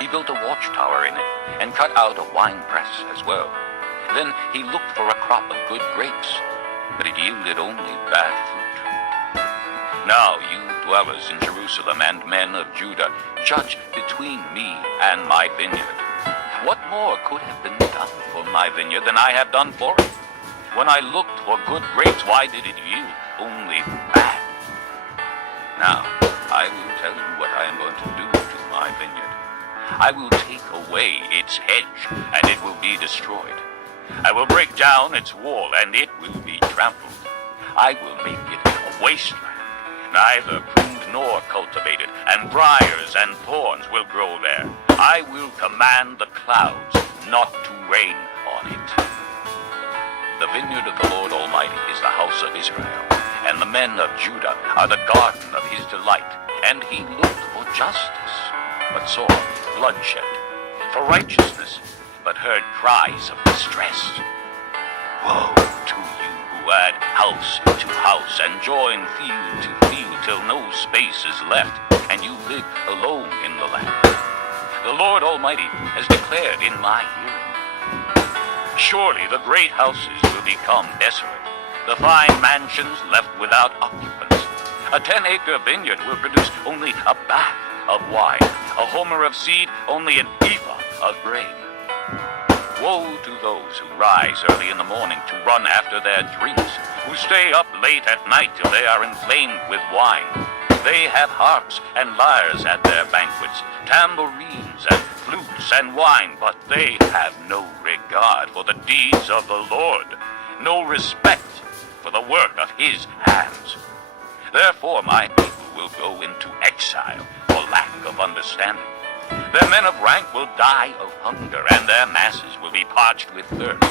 He built a watchtower in it, and cut out a winepress as well. Then he looked for a crop of good grapes, but it yielded only bad fruit. Now you dwellers in Jerusalem and men of Judah, judge between me and my vineyard. What more could have been done for my vineyard than I have done for it? When I looked for good grapes, why did it yield only bad? Now, I will tell you what I am going to do to my vineyard. I will take away its hedge, and it will be destroyed. I will break down its wall, and it will be trampled. I will make it a wasteland, neither pruned nor cultivated, and briars and thorns will grow there. I will command the clouds not to rain on it. The vineyard of the Lord Almighty is the house of Israel, and the men of Judah are the garden of his delight. And he looked for justice, but saw bloodshed, for righteousness, but heard cries of distress. Woe to you who add house to house and join field to field till no space is left, and you live alone in the land. The Lord Almighty has declared in my hearing. Surely the great houses will become desolate, the fine mansions left without occupants. A 10-acre vineyard will produce only a bath of wine, a homer of seed, only an ephah of grain. Woe to those who rise early in the morning to run after their drinks, who stay up late at night till they are inflamed with wine. They have harps and lyres at their banquets, tambourines and flutes and wine, but they have no regard for the deeds of the Lord, no respect for the work of his hands. Therefore my people will go into exile for lack of understanding. Their men of rank will die of hunger, and their masses will be parched with thirst.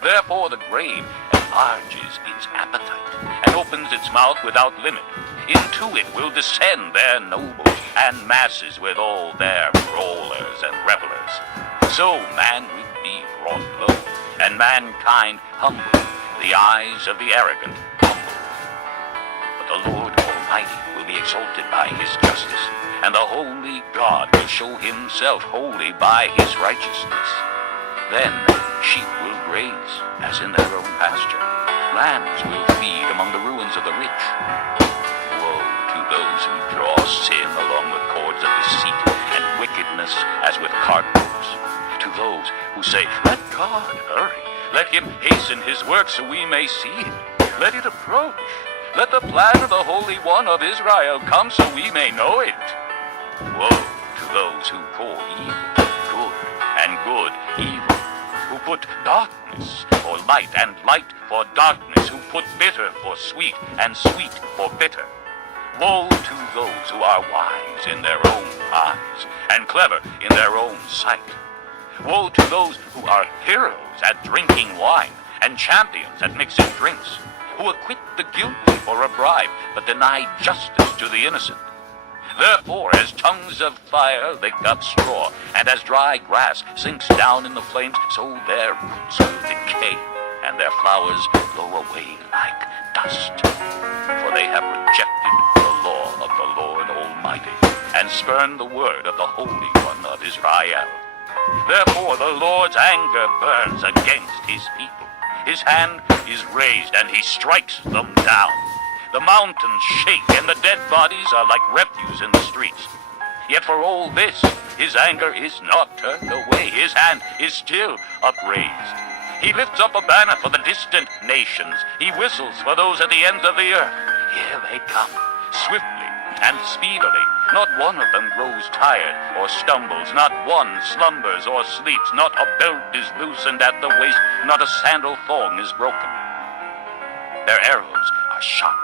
Therefore the grave enlarges its appetite, and opens its mouth without limit. Into it will descend their nobles, and masses with all their brawlers and revelers. So man will be brought low, and mankind humble, the eyes of the arrogant humble. But the Lord Almighty will be exalted by his justice, and the holy God will show himself holy by his righteousness. Then sheep will graze as in their own pasture. Lambs will feed among the ruins of the rich. Woe to those who draw sin along with cords of deceit, and wickedness as with cart ropes. To those who say, let God hurry, let him hasten his work so we may see it. Let it approach. Let the plan of the Holy One of Israel come so we may know it. Woe to those who call evil good, and good evil, who put darkness for light, and light for darkness, who put bitter for sweet, and sweet for bitter. Woe to those who are wise in their own eyes, and clever in their own sight. Woe to those who are heroes at drinking wine, and champions at mixing drinks, who acquit the guilty for a bribe, but deny justice to the innocent. Therefore, as tongues of fire lick up straw, and as dry grass sinks down in the flames, so their roots will decay, and their flowers blow away like dust. For they have rejected the law of the Lord Almighty, and spurned the word of the Holy One of Israel. Therefore the Lord's anger burns against his people. His hand is raised, and he strikes them down. The mountains shake, and the dead bodies are like refuse in the streets. Yet for all this, his anger is not turned away. His hand is still upraised. He lifts up a banner for the distant nations. He whistles for those at the ends of the earth. Here they come, swiftly and speedily. Not one of them grows tired or stumbles. Not one slumbers or sleeps. Not a belt is loosened at the waist. Not a sandal thong is broken. Their arrows are sharp.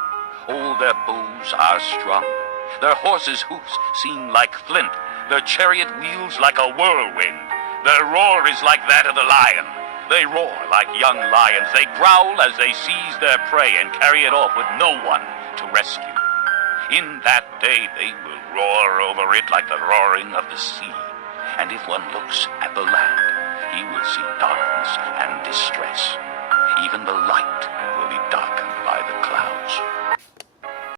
All their bows are strung. Their horses' hoofs seem like flint. Their chariot wheels like a whirlwind. Their roar is like that of the lion. They roar like young lions. They growl as they seize their prey and carry it off with no one to rescue. In that day they will roar over it like the roaring of the sea. And if one looks at the land, he will see darkness and distress. Even the light will be dark.